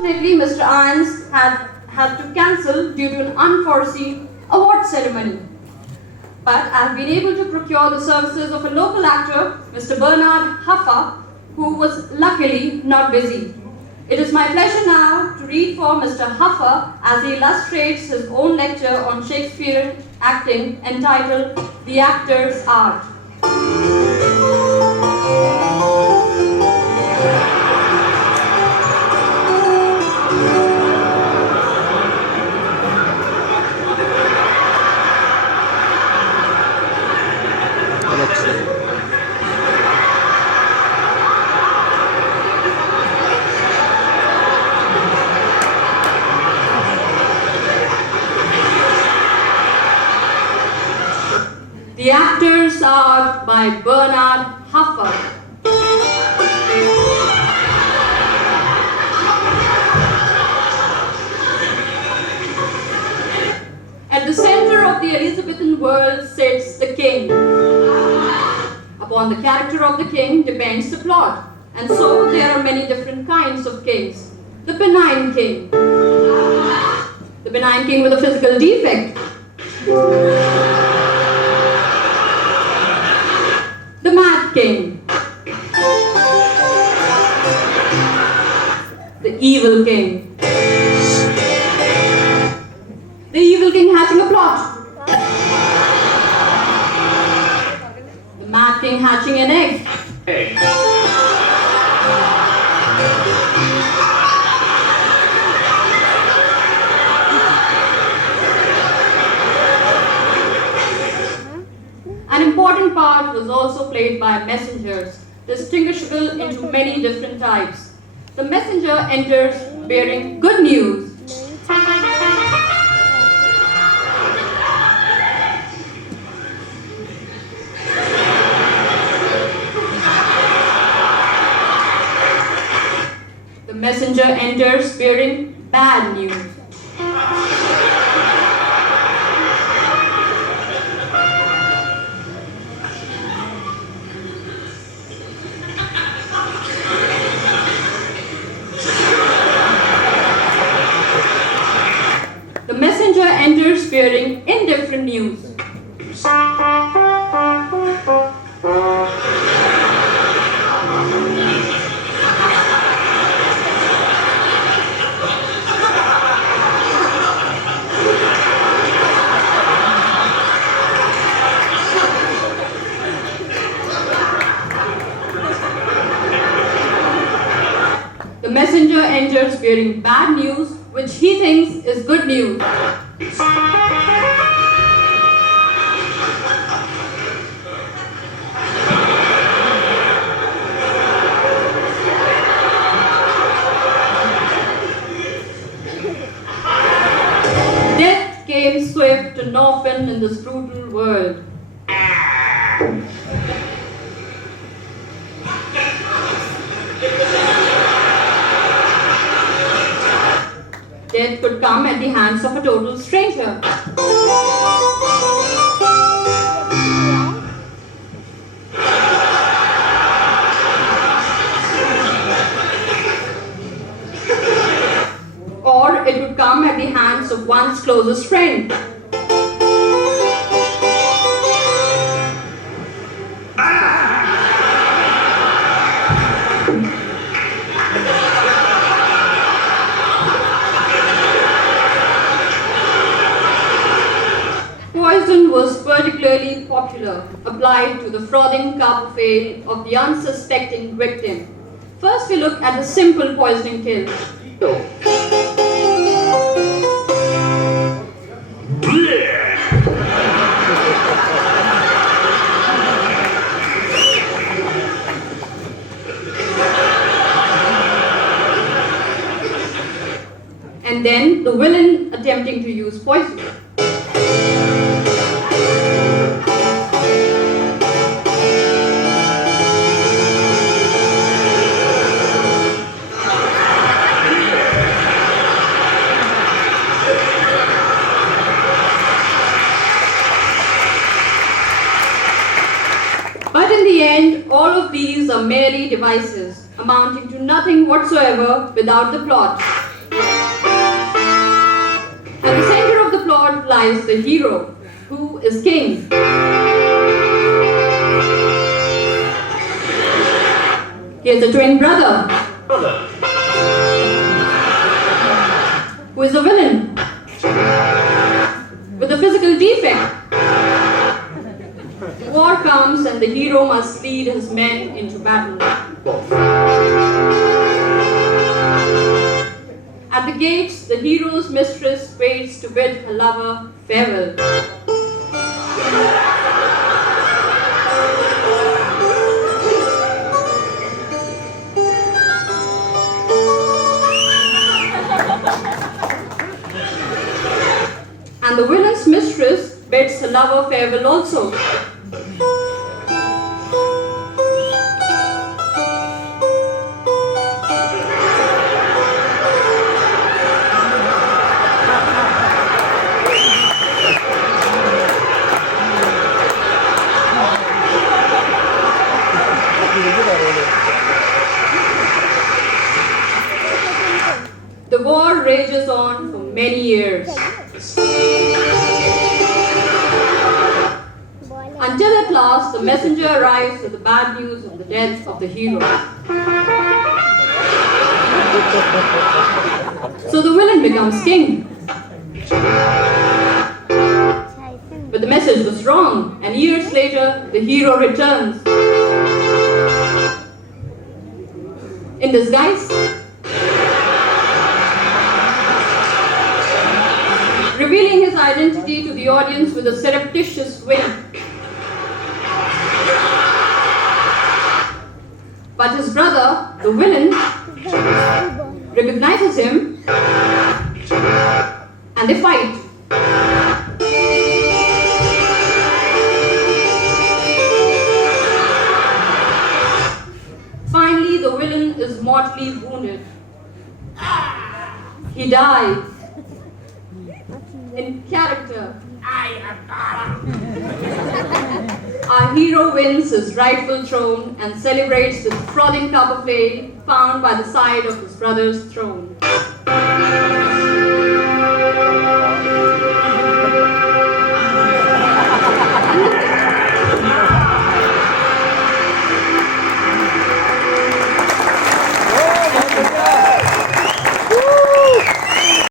Unfortunately, Mr. Irons had to cancel due to an unforeseen award ceremony. But I have been able to procure the services of a local actor, Mr. Bernard Huffer, who was luckily not busy. It is my pleasure now to read for Mr. Huffer as he illustrates his own lecture on Shakespearean acting entitled The Actor's Art. The Actor's Art by Bernard Huffer. At the center of the Elizabethan world sits the king. Upon the character of the king depends the plot, and so there are many different kinds of kings. The benign king. The benign king with a physical defect. The mad king. The evil king. The evil king hatching a plot. The mad king hatching an egg. An important part was also played by messengers, distinguishable into many different types. The messenger enters bearing good news. The messenger enters bearing bad news. The messenger enters bearing indifferent news. The messenger enters bearing bad news, which he thinks is good news. Death came swift to Norfin in this brutal world. Death could come at the hands of a total stranger. Or it would come at the hands of one's closest friend. Poison was particularly popular, applied to the frothing cup of ale of the unsuspecting victim. First we look at the simple poisoning kill. And then the villain attempting to use poison. But in the end, all of these are merely devices, amounting to nothing whatsoever without the plot. lies the hero, who is king. He has a twin brother, who is a villain with a physical defect. War comes and the hero must lead his men into battle. At the gates, the hero's mistress waits to bid her lover farewell. And the villain's mistress bids her lover farewell also. The war rages on for many years, until at last the messenger arrives with the bad news of the death of the hero. So the villain becomes king. But the message was wrong, and years later the hero returns. In disguise, revealing his identity to the audience with a surreptitious wink. But his brother, the villain, recognizes him and they fight. Finally, the villain is mortally wounded. He dies. In character, our hero wins his rightful throne and celebrates with frothing cup of ale found by the side of his brother's throne.